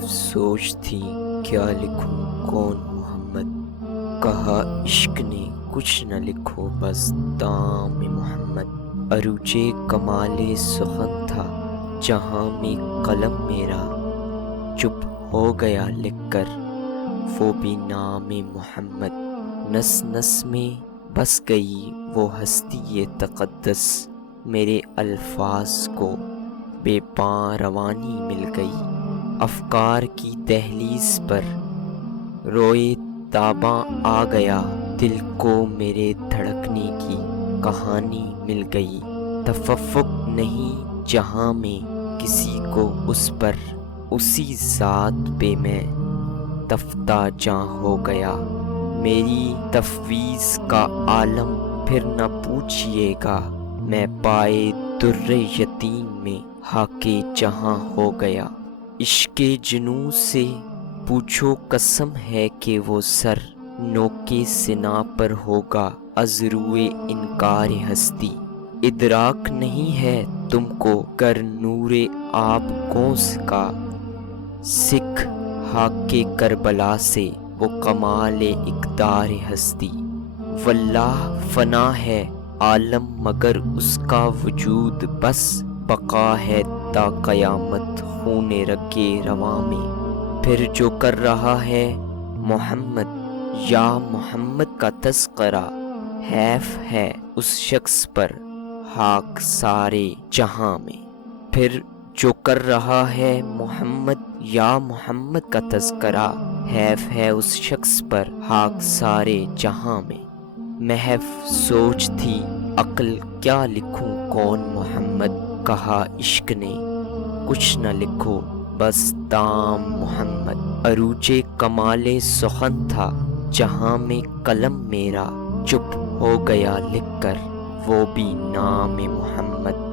محف سوچ تھی کیا لکھوں کون محمد، کہا عشق نے کچھ نہ لکھو بس دام محمد۔ عروج کمال سخن تھا جہاں میں قلم میرا، چپ ہو گیا لکھ کر وہ بھی نام محمد۔ نس نس میں بس گئی وہ ہستی تقدس، میرے الفاظ کو بے پاں روانی مل گئی۔ افکار کی دہلیز پر روئے تاباں آ گیا، دل کو میرے دھڑکنے کی کہانی مل گئی۔ تفوق نہیں جہاں میں کسی کو اس پر، اسی ذات پہ میں تفتہ جاں ہو گیا۔ میری تفویض کا عالم پھر نہ پوچھئے گا، میں پائے در یتیم میں خاکِ جہاں ہو گیا۔ عشق جنوں سے پوچھو قسم ہے کہ وہ سر، نوکِ سنا پر ہوگا از روئے انکار ہستی۔ ادراک نہیں ہے تم کو گر نور آب گوز کا، سکھ خاکِ کربلا سے وہ کمال اقدار ہستی۔ واللہ فنا ہے عالم مگر اس کا وجود بس بقا ہے تا قیامت خون رگِ رواں میں۔ پھر جو کر رہا ہے محمد یا محمد کا تذکرہ، حیف ہے اس شخص پر خاک سارے جہاں میں۔ پھر جو کر رہا ہے محمد یا محمد کا تذکرہ، حیف ہے اس شخص پر خاک سارے جہاں میں۔ محف سوچ تھی عقل کیا لکھوں کون محمد، کہا عشق نے کچھ نہ لکھو بس دام محمد۔ عروج کمال سخن تھا جہاں میں قلم میرا، چپ ہو گیا لکھ کر وہ بھی نام محمد۔